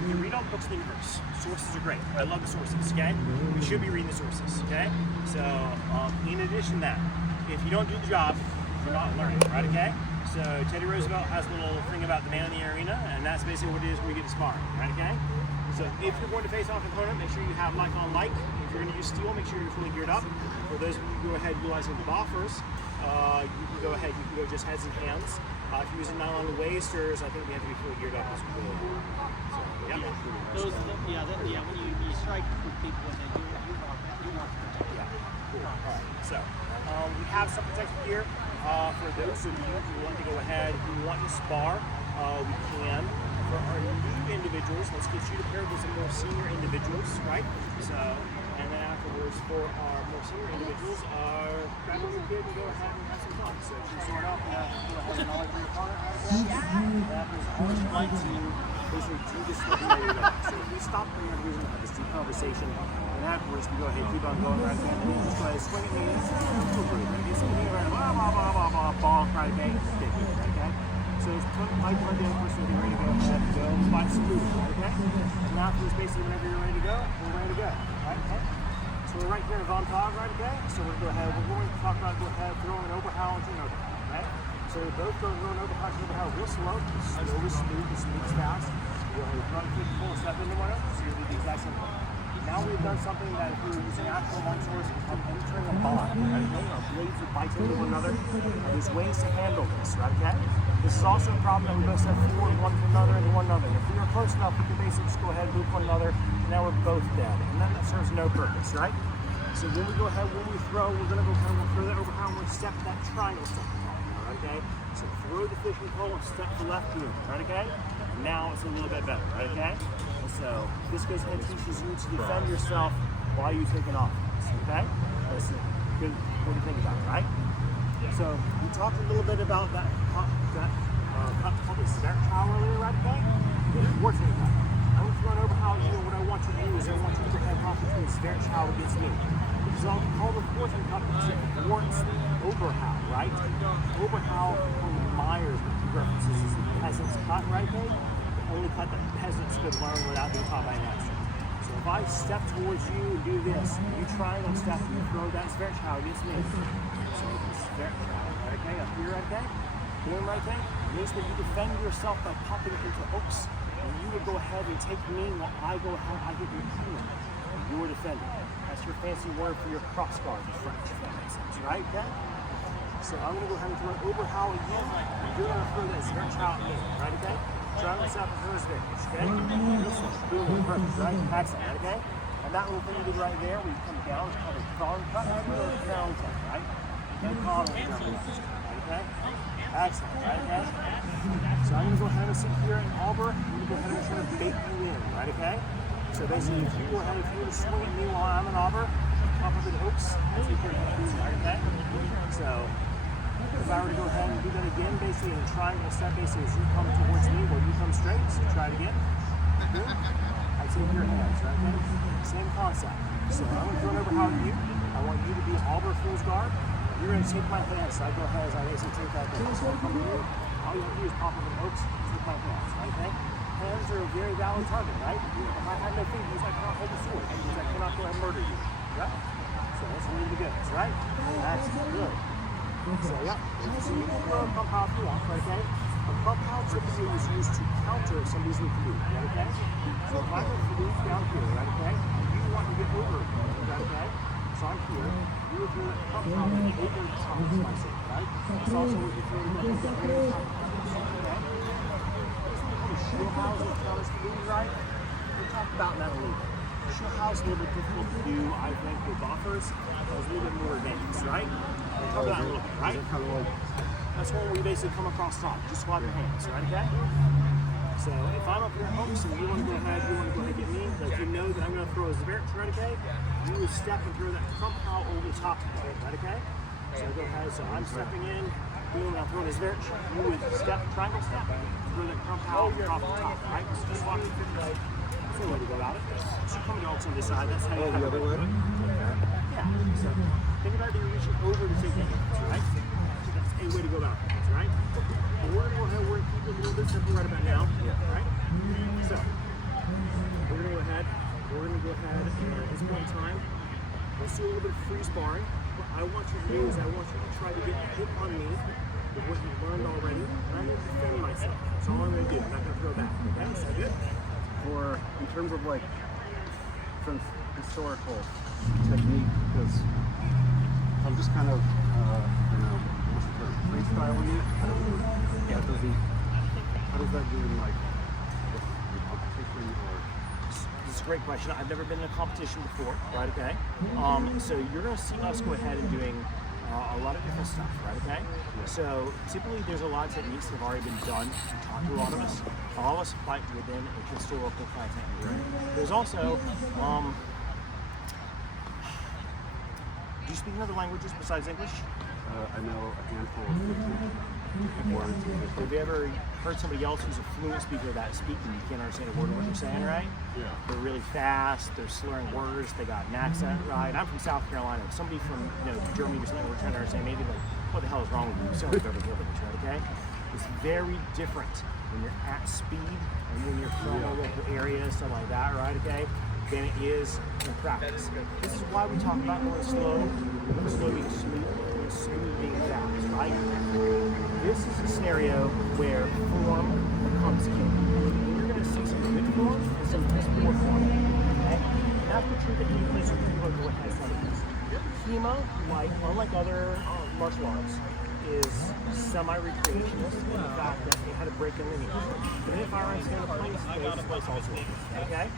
You can read all the books in the universe. Sources are great. I love the sources, okay? We should be reading the sources, okay? So, in addition to that, if you don't do the job, you're not learning, right, okay? So, Teddy Roosevelt has a little thing about the man in the arena, and that's basically what it is where you get to spar, right, okay? So, if you're going to face off an opponent, make sure you have like on like. If you're going to use steel, make sure you're fully geared up. For those of you who go ahead utilizing the Boffers, you can go ahead, you can go just heads and hands. If you're using nylon wasters, I think you have to be fully geared up as well. So, yeah. When you strike with people and they do it, you want to protect. Yeah, cool. All right. So, we have some protective gear for those of you who want to go ahead, who want to spar. We can. For our new individuals, let's get you to pair with some more senior individuals, right? So, and then afterwards, for our more senior individuals, grab a little kid and go ahead and have some fun. So, if you sort out, go ahead and all for your partner. That is always like to basically do this with you. So, if we stop for your reason to have this deep conversation, and afterwards, we go ahead and keep on going right there, and then just go ahead and swing at me, and do something around, blah, blah, blah, blah, blah, ball, right, okay? So it's like one day person to be ready to go ahead and go fight some food, okay? And afterwards, basically, whenever you're ready to go, we're ready to go, right? Okay? So we're right here in Von Tog, right? Okay? So we're going to talk about go ahead, throwing an overhowl into an overhowl, right? So we both go throw an overhowl to overhowl real slow, smooth, the speed's fast. You go ahead and run, kick, pull, step into one, so you'll do the exact same thing. Now we've done something that if we were using actual longswords, it's called entering a bond, right? Okay? Our blades are biting into one another. There's ways to handle this, right? Okay? This is also a problem that we both step forward one to another and one another. If we are close enough, we can basically just go ahead and loop one another, and now we're both dead. And then that serves no purpose, right? So when we go ahead, when we throw, we're going to go ahead, we'll throw that overhand, we'll step that triangle step, right? Okay? So throw the fishing pole and step the left move, right? Okay? Now it's a little bit better, right? Okay? And so this goes ahead and teaches you to defend yourself while you take an offense, okay? That's a good way to think about it, right? So we talked a little bit about that called the Saber earlier, right? Okay? It works like that. I'm going to run over how what I want you to do is I want you to have off between Saber chow against me. Because I'll call the fourth and cup warrants overhowl, right? Overhowl from Myers references is the peasant's cut, right? Okay? The only cut that peasants could learn without being taught by an expert. So if I step towards you and do this, you triangle step and you throw that Saber chow against me. So it's Saber chow, right? Okay? Up here, right? Okay? Doing right thing, means that you defend yourself by popping into hooks, and you would go ahead and take me while I go ahead, I get your heel. You are defending. That's your fancy word for your cross guard in French, if that makes sense, right? Okay? So I'm going to go ahead and throw an overhowl at you, and you're going to throw that Saber chow at me, right? Okay? Try to stop the first damage, okay? Boom, perfect, right? Excellent, right? Okay? And that little thing you did right there, where you come down, it's called a thong cut, or a crown cut, right? And call it a crown cut, okay? Excellent, right, okay? So I'm going to go ahead and sit here in Auburn. I'm going to go ahead and try to bait you in, right, okay? So basically, if you go ahead, if you were to swing at me while I'm in Auburn, pop up in hooks, that's what you're going to do, right, okay? So if I were to go ahead and do that again, basically in a triangle step, basically as you come towards me, while you come straight, so try it again. Good. I take your hands, right, okay? Same concept. So I'm going to throw it over how you. I want you to be Auburn Fool's Guard. You're going to take my hands, so I go ahead as I basically take that down. So I come to you, all you have to do is pop up in hooks and take my hands, right? Okay? Hands are a very valid target, right? If I have no fingers, I cannot hold the sword. That means I cannot go ahead and murder you, right? So that's really the goods, right? That's good. So, yeah, so you can throw a pump out if you want, right? Okay? A pump out typically is used to counter somebody's fluke, right? Okay? So if I have a fluke down here, right? Okay? You want to get over it, right? Okay? So I'm here. You would do a pump out over the top of my sword, right? It's also what you're doing over the top of my sword, okay? Shield house is not as fluke, right? We'll talk about that a little bit. Shield house is a little bit difficult to do, I think, with Boffers. It's a little bit more advanced, right? We'll talk about that a little bit, right? That's when we basically come across top. Just swap your hands, right? Okay? So if I'm up here at hooks and you want to go ahead and get me, like you know that I'm going to throw a Saber, right? Okay? You would step and throw that crump out over the top of it, right? Okay? So go ahead. So I'm stepping in, boom, and I'm throwing a Saber. You would step, triangle step, throw that crump out over the top, right? So just walk it right. That's the way to go about it. So come to on this side. That's how you have to do it. Yeah. So think about it, you're reaching over to take the hands, right? So that's a way to go about things, right? And we're going to go ahead and keep it a little bit simple right about now, right? So point in time, let's do a little bit of free sparring. What I want you to do is I want you to try to get a hit on me with what you've learned already, and I'm going to defend myself. That's all I'm going to do. I'm not going to throw back. Okay, is that good? Or in terms of like some historical technique, because I'm just kind of, what's the term, freestyling it. Yeah. How does that do in like competition or? It's a great question. I've never been in a competition before, right? Okay. So you're going to see us go ahead and doing a lot of different stuff, right? Okay. So typically there's a lot of techniques that have already been done and taught to a lot of us. All of us fight within a historical fight technique. Right? There's also, do you speak other languages besides English? I know a handful of words. Have you ever heard somebody else who's a fluent speaker of that speaking? You can't understand a word of what they're saying, right? Yeah. They're really fast. They're slurring words. They got an accent, right? I'm from South Carolina. If somebody from Germany or something, we're trying to understand, maybe like, what the hell is wrong with you? You sound like everything, right? Okay. It's very different when you're at speed and when you're from a local area, something like that, right? Okay. Than it is in practice. This is why we talk about going slow being smooth being fast, right? This is a scenario where form becomes king. You're going to see some good form and some piss poor form. Okay? That's the truth that you place with people who have some of these. Tama, unlike other martial arts, is semi-recreationist in the fact that they had to break in lineage. Even if I were in a place also, okay?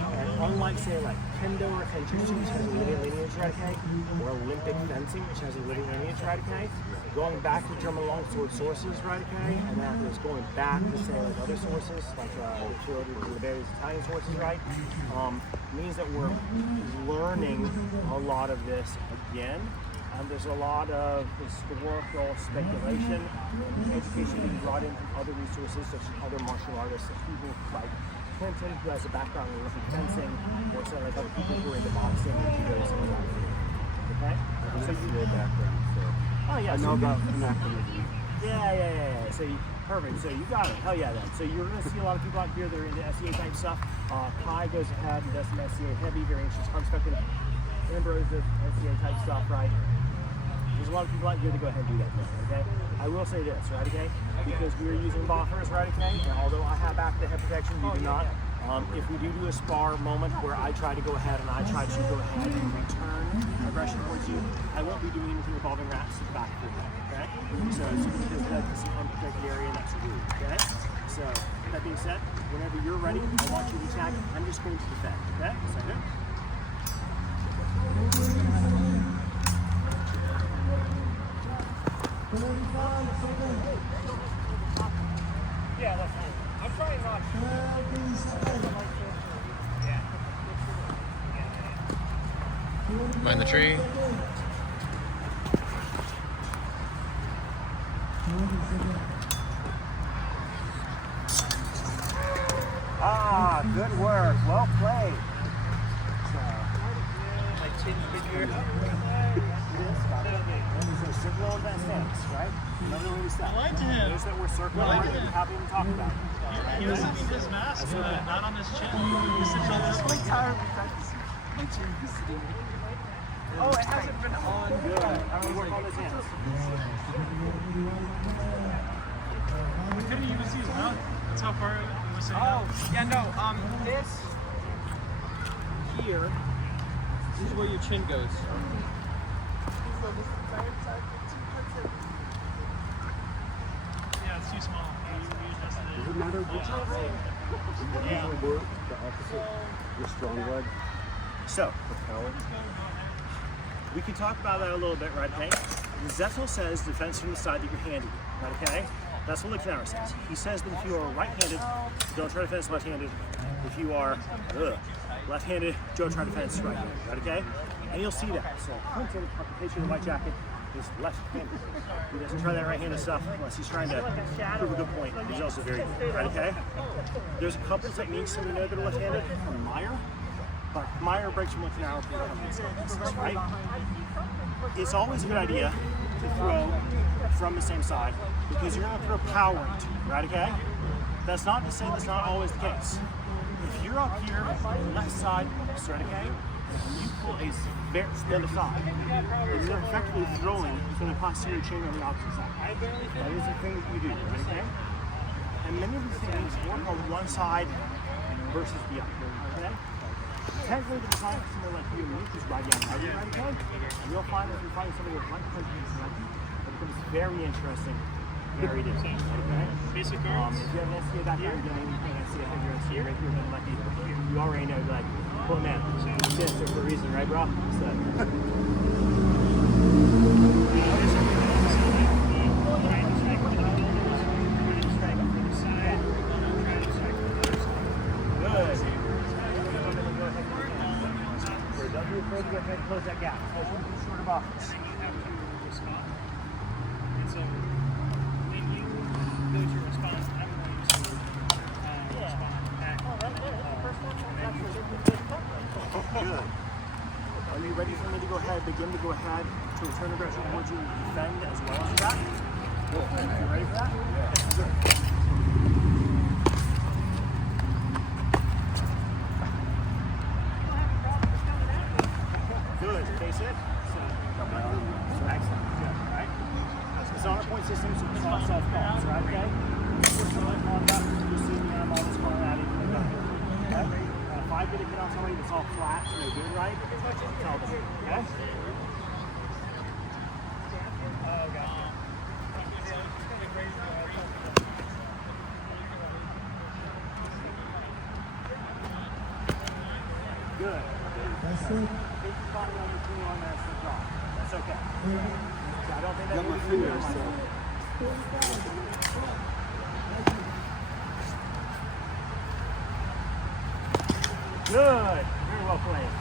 And unlike, say, like Kendo or Kenjutsu, which has a living lineage, right, okay? Or Olympic fencing, which has a living lineage, right, okay? Going back to German longsword sources, right, okay? And that is going back to, say, like other sources, like the various Italian sources, right? Means that we're learning a lot of this again. There's a lot of historical speculation and education being brought in from other resources, such as other martial artists, people like Clinton, who has a background in Olympic fencing, or so like other people who are into boxing and judo and stuff like that. Okay? So you know background, so oh yeah, I know about anachronism. Yeah. So perfect. So you got it. Hell yeah, then. So you're going to see a lot of people out here that are into SEA type stuff. Kai goes ahead and does some SEA heavy, very interesting. I'm expecting Ambrose does SEA type stuff, right? There's a lot of people out here that go ahead and do that thing, okay? I will say this, right, okay? Because we are using Boffers, right, okay? And although I have back to head protection, you do not. If we do a spar moment where I try to go ahead and I try to go ahead and return aggression towards you, I won't be doing anything involving wraps to the back of your head, okay? So it's because that's an unprotected area and that's rude, okay? So that being said, whenever you're ready, I want you to attack. I'm just going to defend, okay? Is that good? Yeah, that's fine. I'm trying not to. Mind the tree. Ah, good work. Well played. My chin figure. Circle advanced stance, right? Another way to step. I liked him. Those that were circling, I liked right? him. We haven't even talked about. He was sitting his mask, not on his chin. He was sitting on this one. My chin is sitting. Oh, it hasn't been on. Good. I'm going to work on his hands. We couldn't even see his mouth. That's how far it was saying. Oh, yeah, no, this here, this is where your chin goes. Yeah, it's too small. Does it matter which work the opposite? Your strong leg? So, The power? we can talk about that a little bit, right, okay? Zettel says defense from the side that you're handed, right, okay? That's what Licknour says. He says that if you are right-handed, don't try to fence left-handed. If you are left-handed, don't try to fence right-handed, right, okay? And you'll see that. So Clinton, occupation of the white jacket, is left-handed. He doesn't try that right-handed stuff unless he's trying to prove a good point. He's also very good, right, okay? There's a couple of techniques that we know that are left-handed from Meyer, but Meyer breaks from Licknour for right? It's always a good idea to throw from the same side because you're going to throw power into it, right, okay? That's not to say that's not always the case. If you're up here on the left side, right, okay, When you pull the other side, if you're effectively throwing from the posterior chain on the opposite side. That is the thing that you do, okay? And many of these things work on one side versus the other, okay? Technically, the design for somebody like you and me is right down right, okay? And you'll find that if you find somebody with one country it becomes very interesting, very different, okay? Basic guards. If you have an SCA background, you don't even think I see your SCA right here, then like you already know, like, well, man, it's there for a reason, right, bro? So. Go ahead and close that gap. Close the shorter boxes. And so when you go to respond, I'm going to respond back. Good. Are you ready for me to go ahead, begin to go ahead to return aggression towards you and defend as well as that? Are you ready for that? Yeah. Good. Good. Face it. So excellent. Good. All right. It's on our point system, so it's not self-calls, right? Okay? You see me, I'm always calling out even though okay? If I get a hit on somebody that's all flat, so they're doing right, tell them. Okay? Oh, gotcha. Good. That's it. That's okay. I don't think that would be good. Good. Very well played.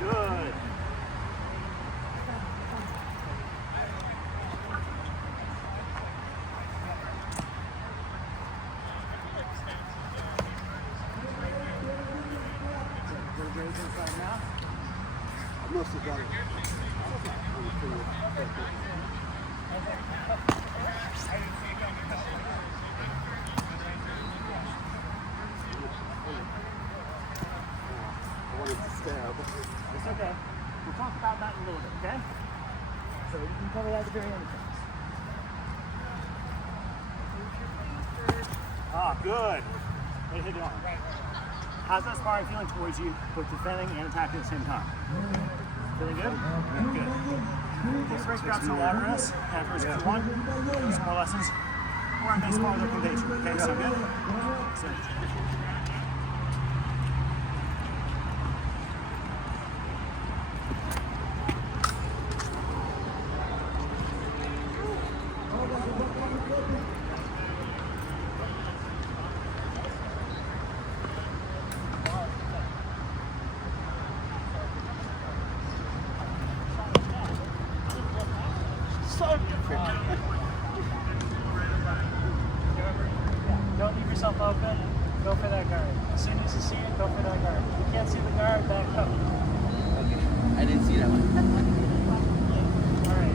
Good. Inside now. I must have got it. I wanted to stab. It's okay. We'll talk about that in a little bit, okay? So you can cover that at the very end of things. Ah, good. Way to hit it on. How's that sparring feeling towards you, both defending and attacking at the same time? Feeling good? Good. Okay, first grab some water in us. Afterwards, if you want, some more lessons. Or on baseball with open base. Okay, so good? So, don't leave yourself open. Go for that guard. As soon as you see it, go for that guard. If you can't see the guard, back up. Okay. I didn't see that one. All right.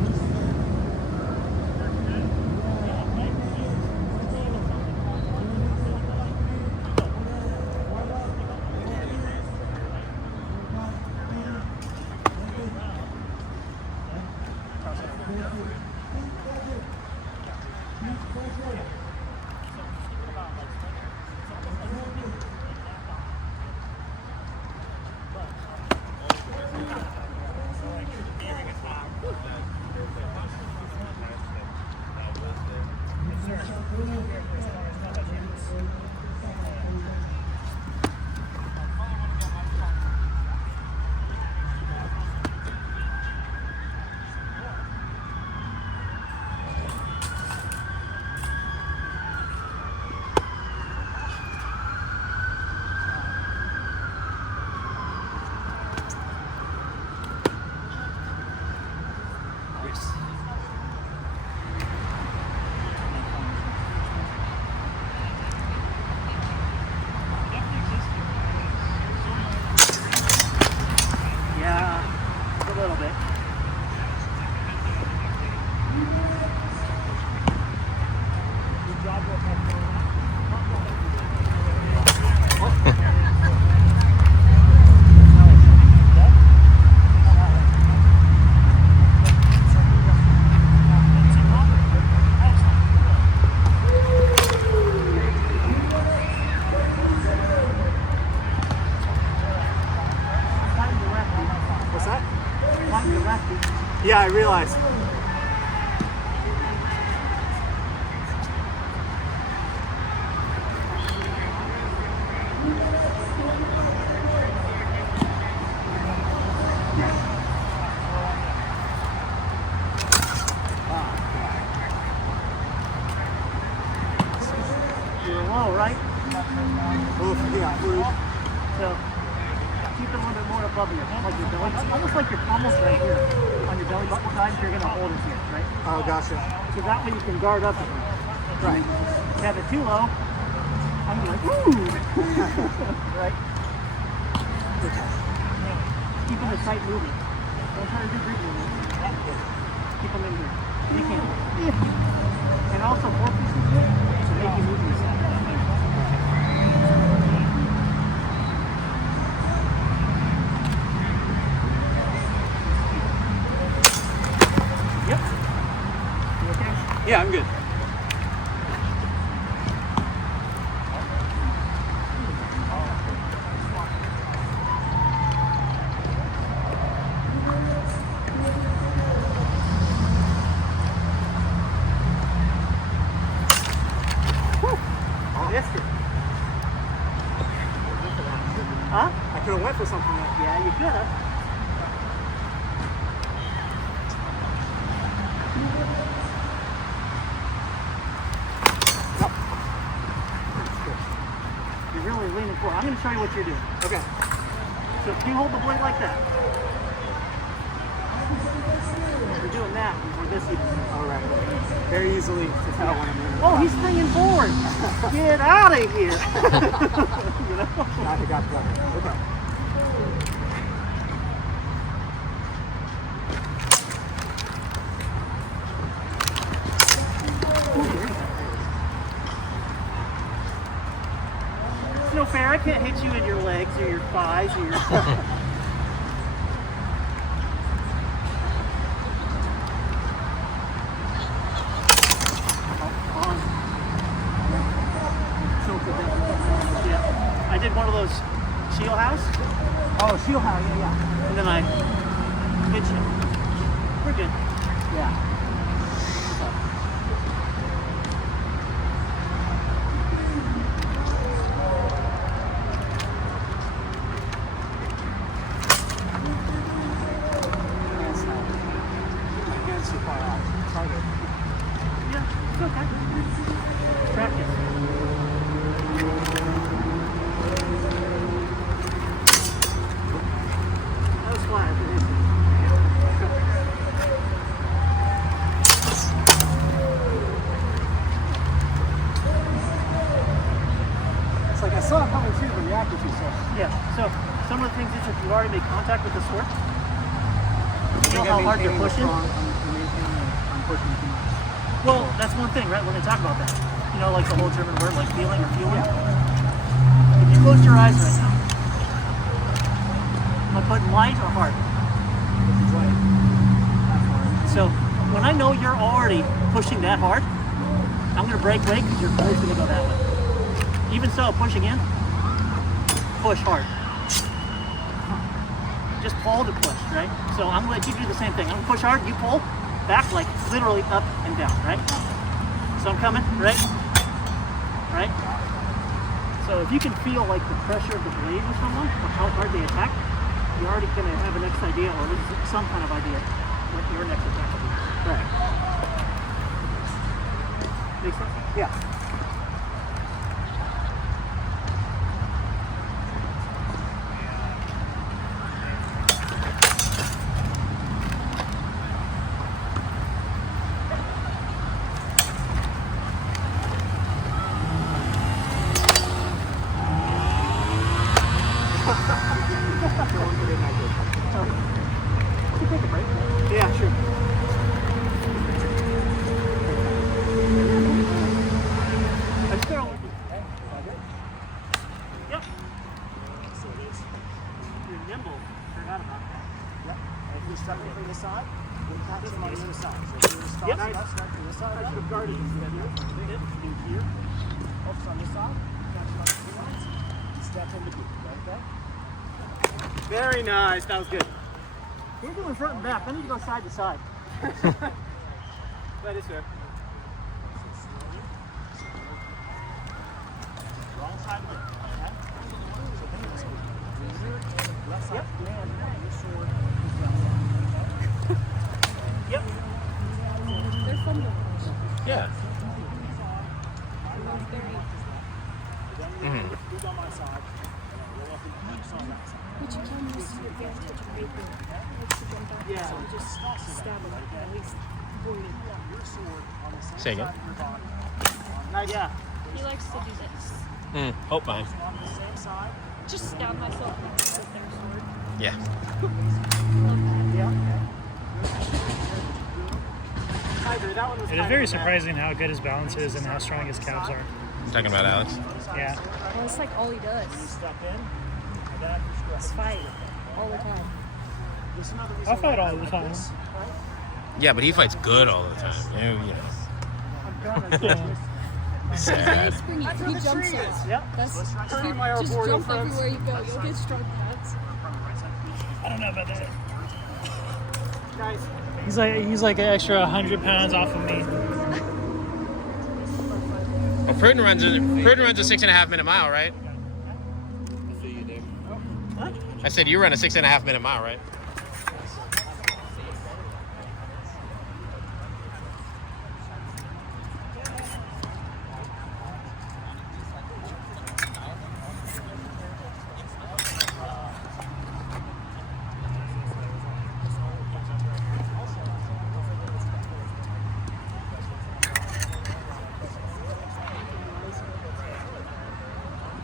realize. You're low, right? Oof, yeah, rude. So keep it a little bit more above you, like your belly. Almost like you're almost right here on your belly button side. You're gonna hold it here, right? Oh, gotcha. So that way you can guard up with it. Right. Have it too low, I'm like, woo! Right? Okay. Keeping the tight movement. Don't try to do Greek movement. Keep them in here. You can. And also more pieces to make you move yourself. Yep. You okay? Yeah, I'm good. Huh? I could have went for something there. Yeah, you could have. You're really leaning forward. I'm going to show you what you're doing. Okay. So can you hold the blade like that? You're doing that or this even. All right. Very easily to tell when I'm in. Oh, he's springing forward. Get out of here. You know? I got it. Okay. It's no fair. I can't hit you in your legs or your thighs or your... Yeah. I did one of those shield house, Oh, shield house, yeah. and then I hit you. We're good. Yeah. Hands too far out. Target. Yeah, it's okay. Practice. That was flat. It's like I saw it coming too, but the accuracy so. Yeah, so some of the things is if you've already made contact with the sword, you know how hard you're pushing? I'm pushing too much. Well, that's one thing, right? When they talk about that. You know, like the whole German word, like feeling or fueling. Yeah. If you close your eyes right now, am I putting light or hard? It's like, that's hard. So when I know you're already pushing that hard, I'm going to break weight because your body's going to go that way. Even so, push again. Push hard. Just pull to push, right? So I'm going to let you do the same thing. I'm going to push hard, you pull, back like literally up and down, right? So I'm coming, right? Right? So if you can feel like the pressure of the blade with someone, or how hard they attack, you're already going to have a next idea, or at least some kind of idea, what your next attack will be. Right. Make sense? Yeah. Take a break. Yeah, sure. I'm still. Yep. So it is. You're nimble. Forgot about that. Yep. And if you're starting from this side, we'll catch them on the other side. So if you're going to start, Yep. start from this side. I should have guarded you here. Do here. Focus on this side. Catch them on the two lines. Step in between. Like that. Very nice. That was good. We're going front and back. I need to go side to side. That is fair. Wrong side of it. Okay? Left side. Your sword is left side. Yep. They're fun to watch. Yeah. Who's on my side? Roll up and keep on that side. But you can use your advantage right there. Makes you jump back. Yeah. So you just stab him at least 40. Your sword on the same Say again. side of your body. Nice. Yeah. He likes to do this. Oh, fine. On the same side. Just stab myself with their sword. Yeah. I agree. That one was It is kind very of bad. surprising how good his balance is and how strong his calves are. Talking about Alex. Yeah. Well, it's like all he does. Step in. And then after Is fight all the time. There's another reason I'll fight why I all the like time. this. Yeah, but he fights good all the time. You know. Sad. Springy. He jumps a lot. Yep. That's Keep my just arboreal jump friends. everywhere you go. You'll get strong pads. I don't know about that. Nice. He's like an extra 100 pounds off of me. Well, Pruden runs a 6.5 minute mile, right? I said you run a 6.5 minute mile, right?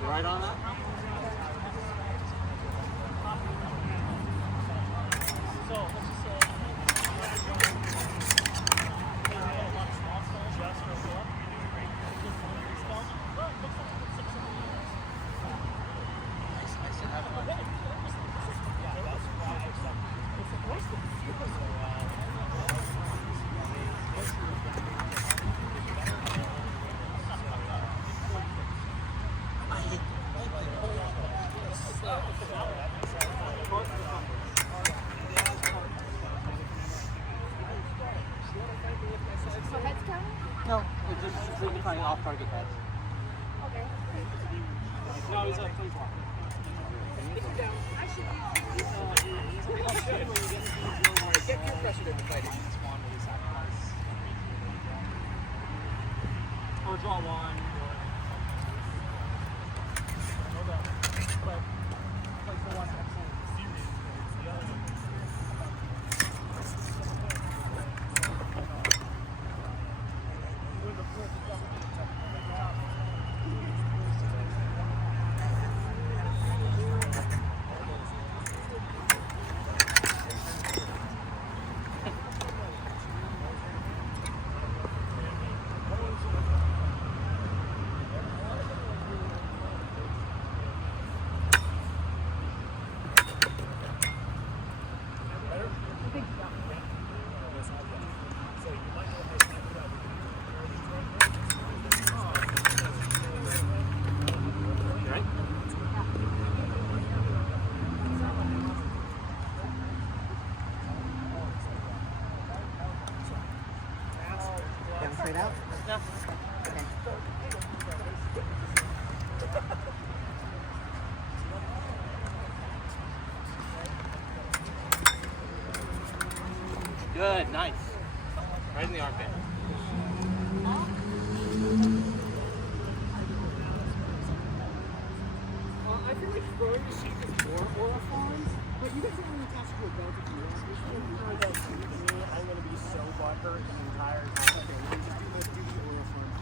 Right on that. No, it's just so you can find off-target heads. Okay. No, he's like 24. Get peer pressure in the fighting. Or draw one. Straight out? No. Okay. Good, nice. Right in the armpit. I feel like throwing the sheet is more aura forms, but you guys are only attached to a belt if you want. I'm going to be so butthurt the entire time. Okay, then just do the aura forms.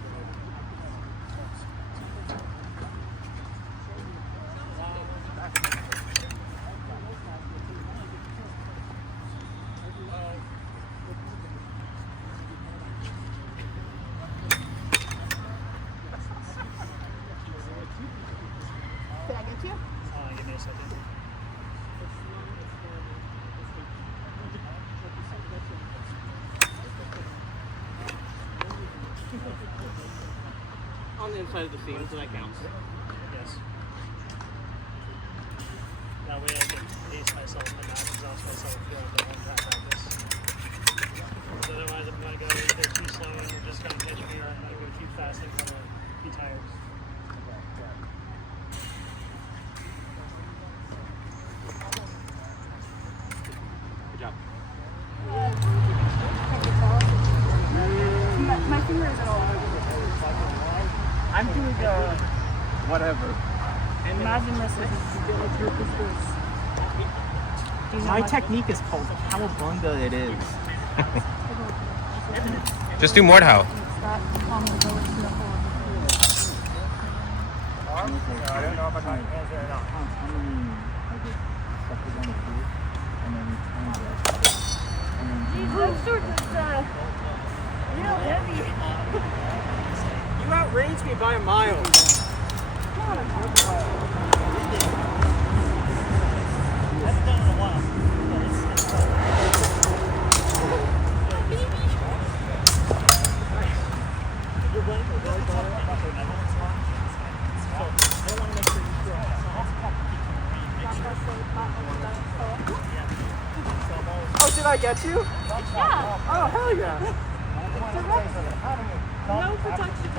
Did I get you? Give me a second. On the inside of the seam, so that counts. Yes. That way I can pace myself and not exhaust myself throughout the whole entire practice. Otherwise, I'm going to go either too slow and they're just going to catch me, or I'm going to go too fast and I'm going to be tired. Good job. My fingers are all over. I'm doing whatever. Imagine this if you did a group of this. My technique is called cowabunga. It is. Just do Mordhau. I don't know if I got your hands there or not. That sword is real heavy. You outranged me by a mile. Haven't done it in a while. But it's fun. You're playing for really ball. So I want to make sure you feel Oh, did I get you? Yeah. Oh, hell yeah. No protection.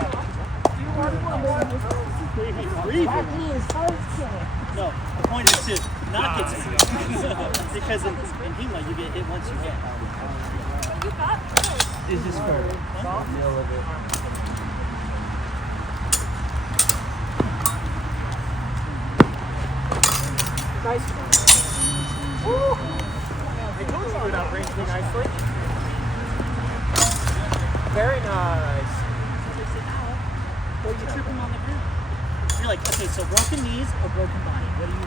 No, the point is to not get sick. Because in Hema, you get hit once you hit. Is this for? Nice. Woo! Hey, Coach would outrange me nicely. Very nice. Or you trip him on the ground. You're like, okay, so broken knees or broken body? What do you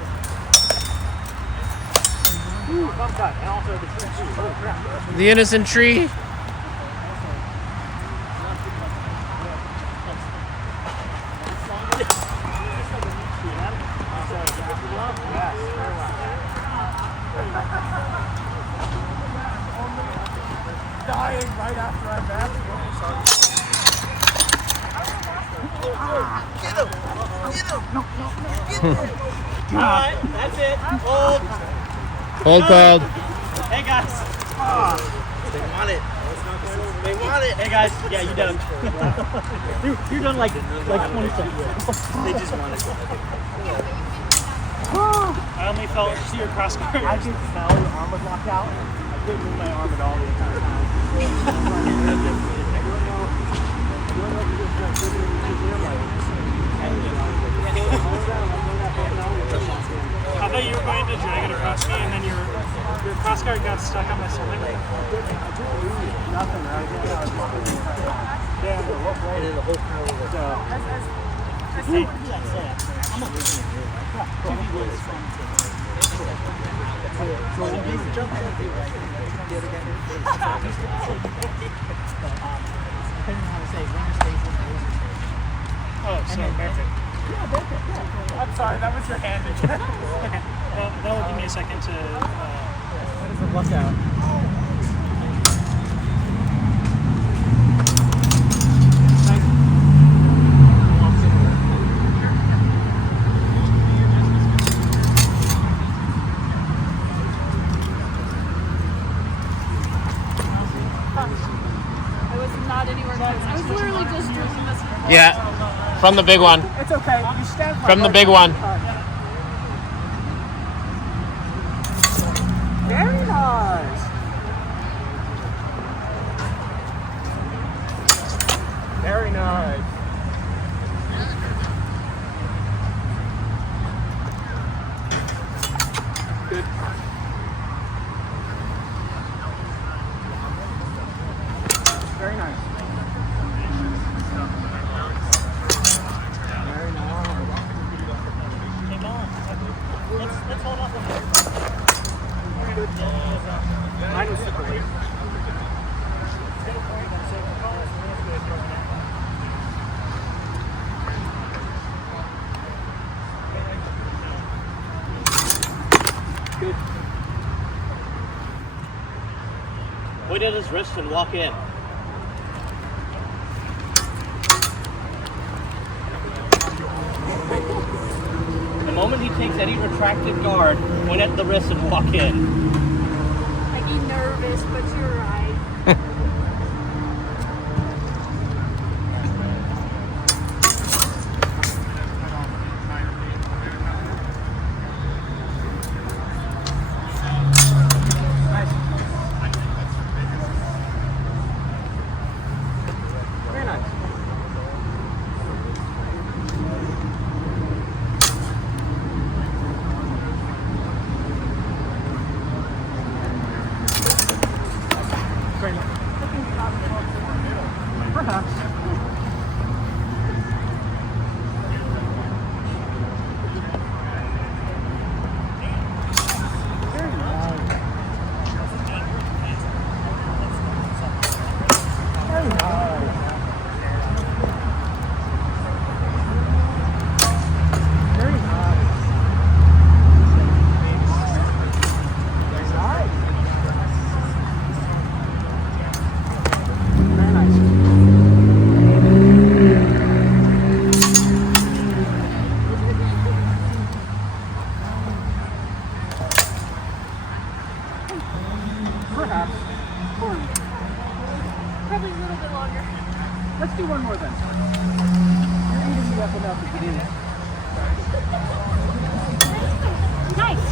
want? Ooh, bump cut. And also the tree. Oh, crap. The innocent tree. Dying right after I mapped. Alright, that's it. Hold. Hold called. Hey guys. They want it. They want it. Hey guys. Yeah, you're done. you're done like 20 seconds. They just want it. I only felt your cross guard. I could smell your arm was locked out. I couldn't move my arm at all the entire time. I thought you were going to drag it across me, and then your cross guard got stuck on my stomach. Nothing. Oh, so perfect. I'm sorry, that was your hand again. That'll give me a second to. That is a luck out. I was not anywhere close. I was literally just doing this. Yeah, from the big one. It's okay. You stand From the big one. Very nice. Very nice. Good. Very nice. Very nice. Hey, Bowen, let's hold off on that. Mine was super great. Good. Point at his wrist and walk in. The moment he takes any retracted guard, point at the wrist and walk in. I get nervous, but you're right. Perhaps. Probably a little bit longer. Let's do one more then. You're eating me up enough if you do. Nice.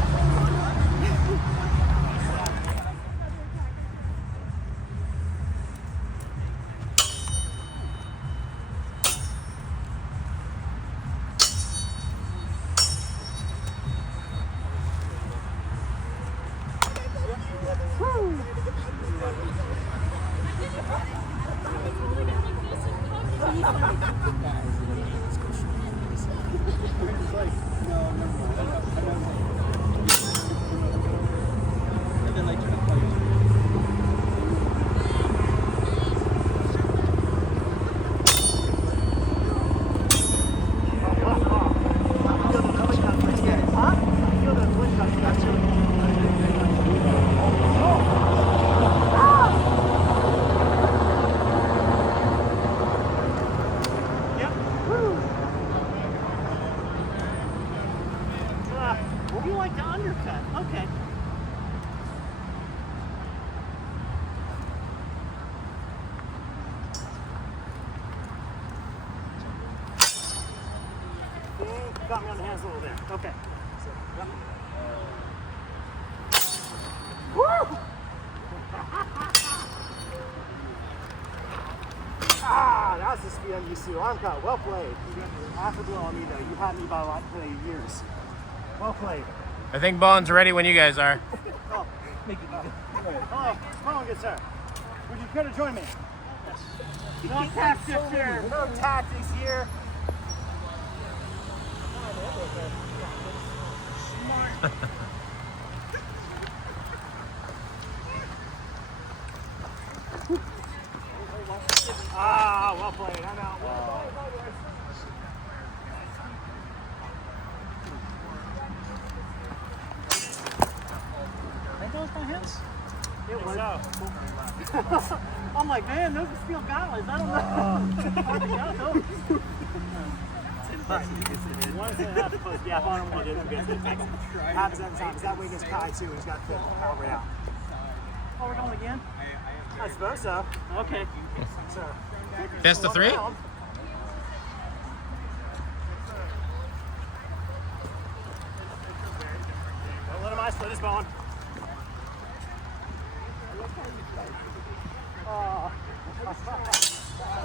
You like to undercut. Okay. You got me on the hands a little bit. Okay. So, yep. Woo! That's the speed I'm used to. Arm cut, well played. After blowing me though, you had me by like years. Well played. I think Bowen's ready when you guys are. Oh, make it easy. Hello, come on, good sir. Would you care to join me? Yes. No tactics here. No tactics here. Well played. I'm out. That was my hands? It was. I'm like, man, those are steel gauntlets. I don't know. Hard to count those. One and a half plus gap on him, one didn't get it. Happens every time. That way against Kai too. He's got to fit power right out. Oh, we're going again? I suppose so. Okay. So, Best of three? round. Don't let him isolate his bone.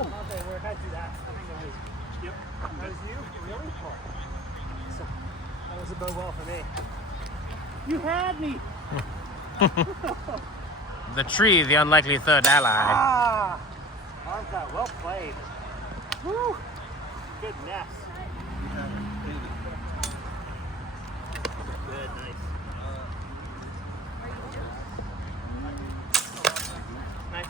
Okay, where I do that. Yep. That was you? Really? So, that was a bow well for me. You had me. The tree, the unlikely third ally. Arm cut, well played. Woo! Good nest. Good, nice. Nice.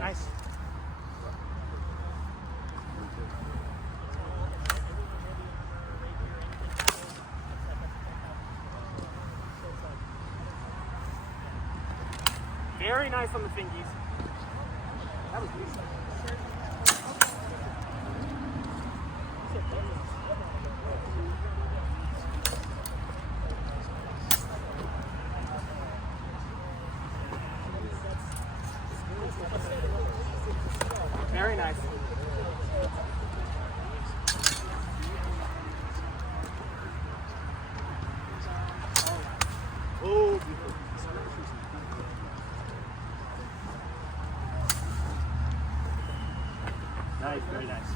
Nice. Very nice on the fingies. That was decent. Very nice. Oh, nice, very nice.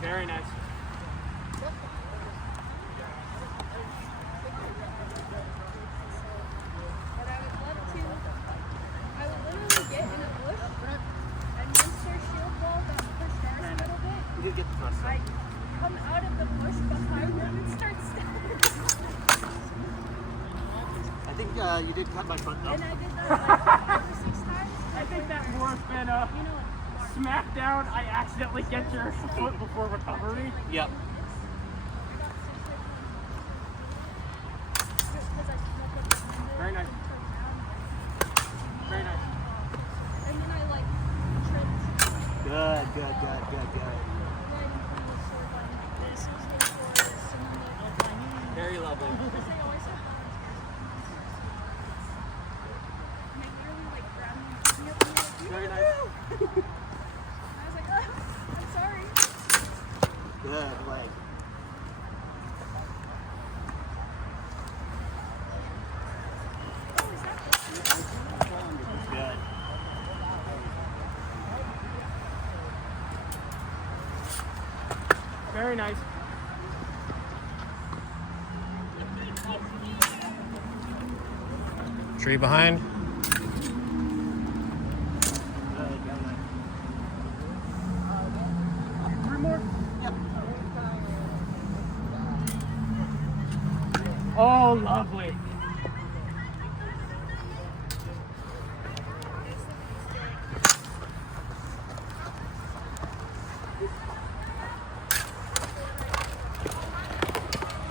Very nice. But I would love to. I would literally get in a bush and once their shield wall got pushed out a little bit, You did get the thrust. I come out of the bush behind them and start stabbing. I think you did cut my foot though. And I did that like 5 or 6 times. I think that more has been You know, like, smack down. I accidentally get your foot before recovery. Yep. Very nice. Very nice. and then I like tripped. Good, good, good, good, good. Then he was sort of like, this is the forest, and then Very lovely. because they always have volunteers. And they literally like grabbed me and picked me up and they were like, Very "No, nice. no." I was like, oh, I'm sorry. Good leg. Oh, is that this? Good. Very nice. Tree behind. Three more? Yep. Oh, lovely.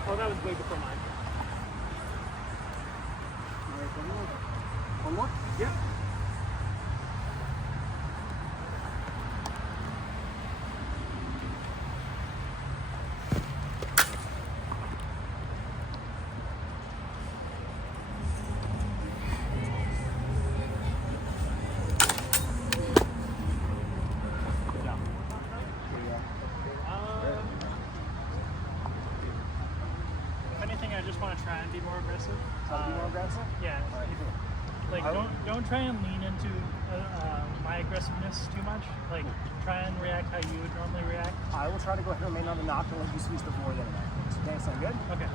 Oh, that was way before mine. All right, one more. One more? Yep. If anything, I just want to try and be more aggressive. Be more aggressive? Yeah. Like, don't try and lean into my aggressiveness too much. Like, try and react how you would normally react. I will try to go ahead and remain on the knock and let you squeeze the board in that case. Okay, sound good? Okay.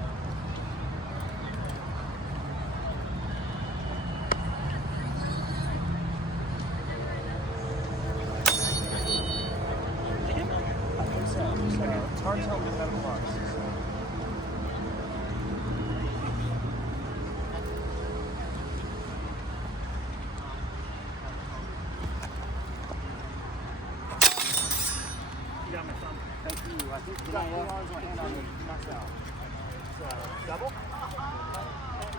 I think so. It's hard to tell with metal bars. You got my thumb. Thank you. I think you got one arms, one hand on me. Knocked out. So, double?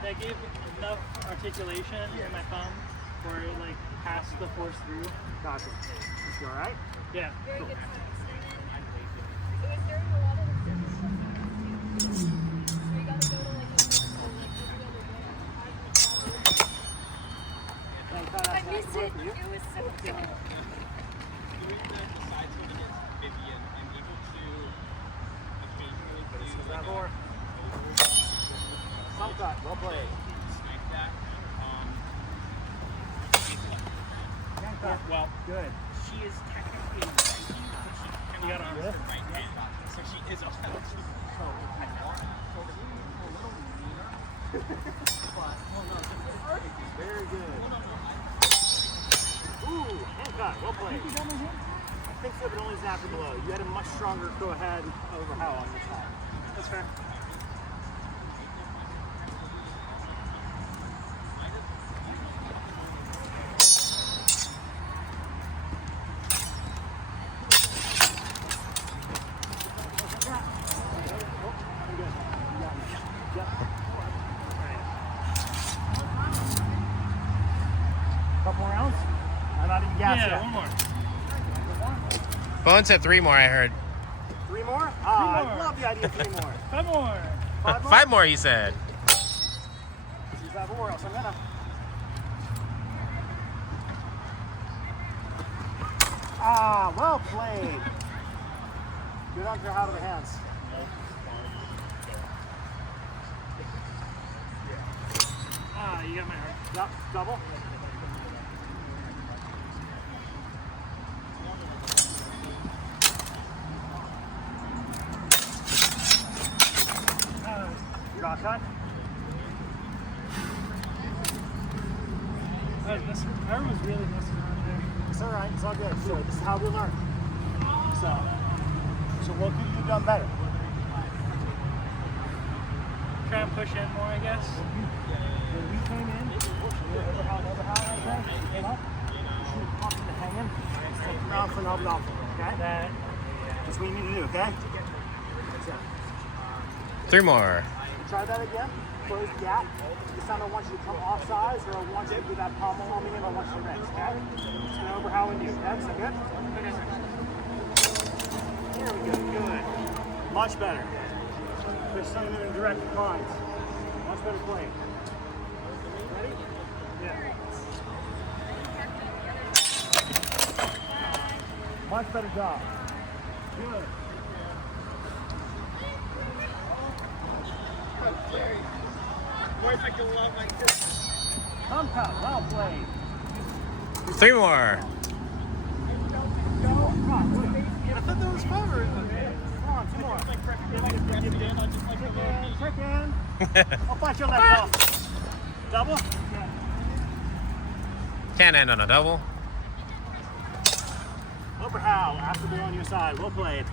That gave enough articulation in my thumb where it like passed the force through. Gotcha. Is you alright? Yeah. Very good time. It was during a lot of the service stuff. So you gotta go to like a musical, like every other day. I missed it. It was so cool. Grab more. Some cut. Well played. Well, Good. She is technically righty, but she You got cannot arms. use her right hand. So she is a lefty. Very good. Ooh, hand cut. Well played. I think so, but only zapper below. You had a much stronger go ahead over how on your side. that's fair. Couple more rounds? I'm not even gassed Yeah, yet. one more. Bowen said 3 more, I heard. 3 more? Ah, more. I love the idea of 3 more. 5 more. 5 more? 5 more, he said. Choose 5 more, else I'm gonna. Ah, well played. Good on your out of the hands. got my arm. Yep, double. Draw cut. I was really messing around there. It's all right. It's all good. So this is how we learn. So what could you have done better? Try and push in more, I guess. When we came in, overhaul right there, came up, shoot pop to hang in, take him out for an off, okay? That's what you need to do, okay? Three more. Try that again. Close the gap. This time I want you to come off sides, or I want you to do that pommel on me, and I want you to rinse, okay? Just gonna overhaul and you. Okay, so good? There we go. Good. Much better. There's something in direct lines. Much better play. Ready? Yeah. Much better job. Good. What if I can love like this? Come, well played. Three more. Come on, I thought that was covered. come on, two more. Like prep in, I just like a little Trick in. I'll fight your left off. Double? Can't end on a double. Overhaul. After they're on your side. Well played.